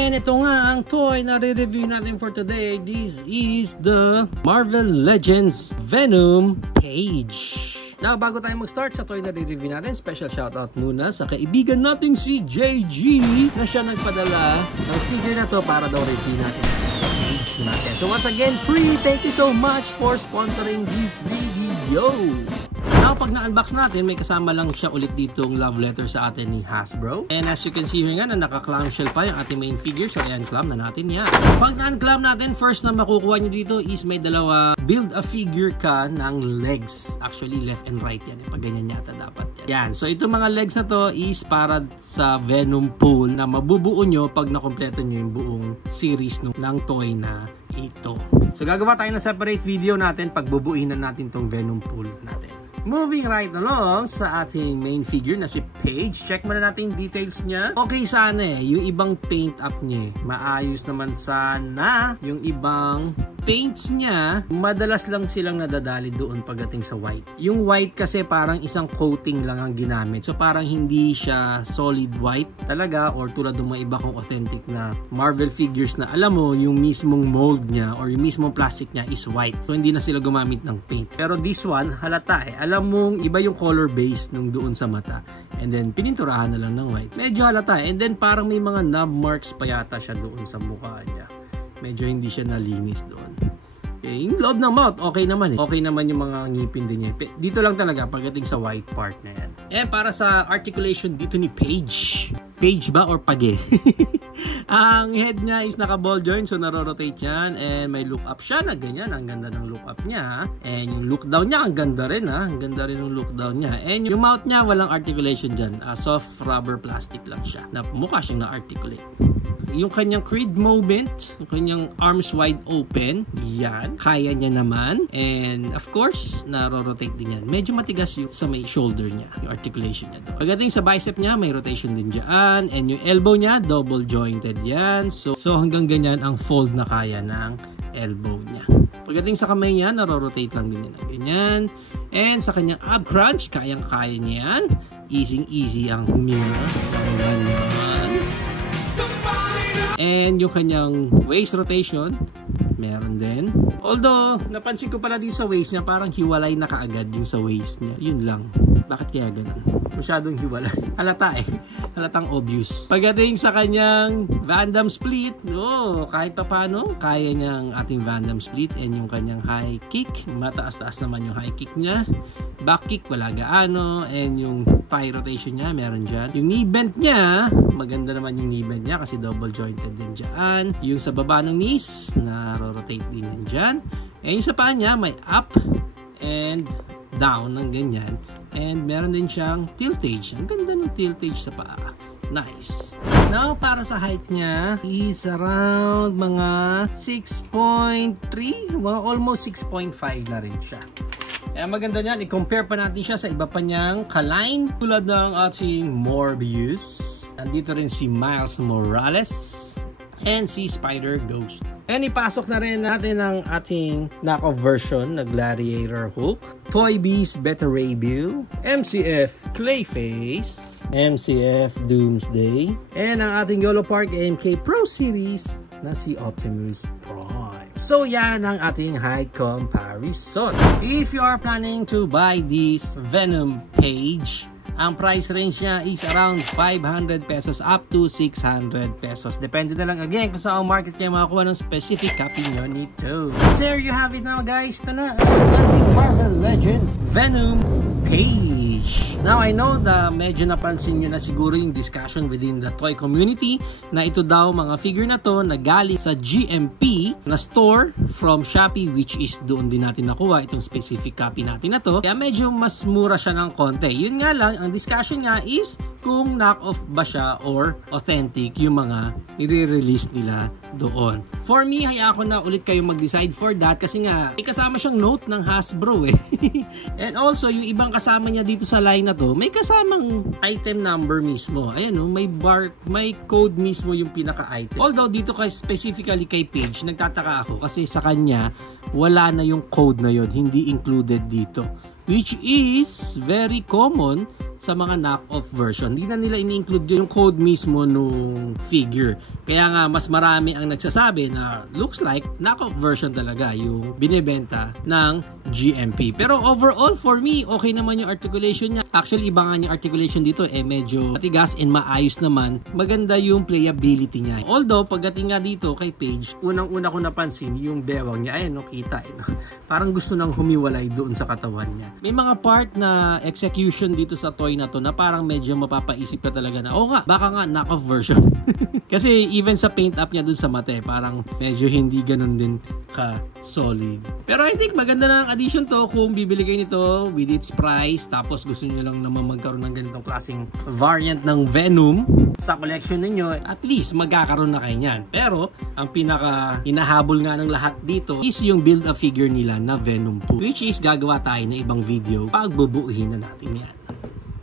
And ito nga ang toy na re-review natin for today. This is the Marvel Legends Venom Page. Now, bago tayo mag-start sa toy na re-review natin, special shoutout muna sa kaibigan natin si JG na siya nagpadala ng figure na to para daw review natin sa page natin. So once again, thank you so much for sponsoring this video. Now, pag na-unbox natin, may kasama lang siya ulit ditong love letter sa atin ni Hasbro. And as you can see here nga, na naka-clamshell pa yung ating main figure. So, ayan, clam na natin yan. Pag na-unclam natin, first na makukuha nyo dito is may dalawa build a figure ka ng legs. Actually, left and right yan. Pag ganyan yata dapat yan. Yan. So, itong mga legs na to is para sa Venom pool na mabubuo nyo pag nakompleto nyo yung buong series ng toy na ito. So, gagawa tayo ng separate video natin pag bubuin na natin tong Venom pool natin. Moving right along sa ating main figure na si Paige. Check muna natin yung details niya. Okay sana yung ibang paint up niya. Maayos naman sana yung ibang paints niya. Madalas lang silang nadadali doon pagdating sa white. Yung white kasi parang isang coating lang ang ginamit. So parang hindi siya solid white talaga, or tulad ng mga iba kong authentic na Marvel figures na alam mo yung mismong mold niya or yung mismong plastic niya is white. So hindi na sila gumamit ng paint. Pero this one halata alam mong iba yung color base nung doon sa mata. And then pininturahan na lang ng white. Medyo halata. And then parang may mga knob marks pa yata siya doon sa mukha niya. Medyo hindi siya nalinis doon. Okay, yung loob ng mouth, okay naman Okay naman yung mga ngipin din niya. Dito lang talaga pagdating sa white part na yan. And para sa articulation dito ni Paige. Paige ba or Page? Ang head niya is naka-ball joint, so naro-rotate yan. And may look up siya na ganyan. Ang ganda ng look up niya. And yung look down niya, ang ganda rin Ang ganda rin ng look down niya. And yung mouth niya, walang articulation dyan. Soft rubber plastic lang siya. Na mukha siyang na-articulate. Yung kanyang creed moment, yung kanyang arms wide open, yan, kaya niya naman. And of course, naro-rotate din yan. Medyo matigas yung sa may shoulder niya, yung articulation niya doon. Pagdating sa bicep niya, may rotation din dyan. And yung elbow niya, double jointed yan. So hanggang ganyan ang fold na kaya ng elbow niya. Pagdating sa kamay niya, naro-rotate lang din yan ng ganyan. And sa kanyang ab crunch, kayang-kaya niya yan. Easy ang huminga. Ganyan. And yung kanyang waist rotation, meron din. Although, napansin ko pala din sa waist niya, parang hiwalay na kaagad yung sa waist niya. Yun lang. Bakit kaya ganun? Masyadong hiwalay. Halata Halatang obvious. Pagdating sa kanyang Van Damme split, kahit pa paano, kaya niyang ating Van Damme split. And yung kanyang high kick, mataas-taas naman yung high kick niya. Back kick, wala gaano. And yung thigh rotation niya, meron dyan. Yung knee bend niya, maganda naman yung knee bend niya kasi double jointed din dyan. Yung sa baba ng knees, na-rotate din yan dyan. And yung sa paa niya, may up and down ng ganyan. And meron din siyang tiltage. Ang ganda ng tiltage sa paa. Nice. Now, para sa height niya is around mga 6.3, mga almost 6.5 na rin siya. Kaya maganda niyan, i-compare pa natin siya sa iba pa niyang kaline. Tulad ng ating Morbius. Nandito rin si Miles Morales and si Spider-Ghost. And ipasok na rin natin ang ating knockoff version na Gladiator Hulk, Toy Biz Beta Ray Bill, MCF Clayface, MCF Doomsday, and ang ating Yolo Park AMK Pro Series na si Optimus Prime. So yan ang ating height comparison. If you are planning to buy this Venom Page, ang price range niya is around 500 pesos up to 600 pesos. Depende na lang again kung saan market kayo makakuha ng specific copy nyo nito. There you have it now guys. Ito na ang ating Marvel Legends Venom Page. Now I know na medyo napansin nyo na siguro yung discussion within the toy community na ito daw mga figure na to na galing sa GMP na store from Shopee, which is doon din natin nakuha itong specific copy natin na to. Kaya medyo mas mura siya ng konti. Yun nga lang, ang discussion nga is kung knock-off ba siya or authentic yung mga nire-release nila doon. For me, hayaan ko na ulit kayo mag-decide for that kasi nga may kasama siyang note ng Hasbro And also, yung ibang kasama niya dito sa line na to, may kasamang item number mismo. Ayan may code mismo yung pinaka-item. Although dito specifically kay Paige, nagtataka ako kasi sa kanya wala na yung code na yon, hindi included dito. Which is very common sa mga knock-off version. Hindi na nila ini-include yung code mismo nung figure. Kaya nga mas marami ang nagsasabi na looks like knock-off version talaga yung binibenta ng GMP. Pero overall for me, okay naman yung articulation niya. Actually, iba nga yung articulation dito medyo matigas and maayos naman. Maganda yung playability niya. Although, pagdating nga dito kay Paige, unang-una ko napansin yung bewang niya. Ayun, no, kita. No? Parang gusto nang humiwalay doon sa katawan niya. May mga part na execution dito sa toy na to na parang medyo mapapaisip ka talaga na, oh nga, baka nga knock-off version. Kasi even sa paint up niya doon sa mate, parang medyo hindi ganun din ka-solid. Pero I think maganda na ang addition to kung bibili kayo nito with its price, tapos gusto nyo lang naman magkaroon ng ganitong klaseng variant ng Venom sa collection ninyo, at least magkakaroon na kayo niyan. Pero ang pinaka hinahabol nga ng lahat dito is yung build a figure nila na Venom po, which is gagawa tayo ng ibang video pag bubuuhin na natin yan.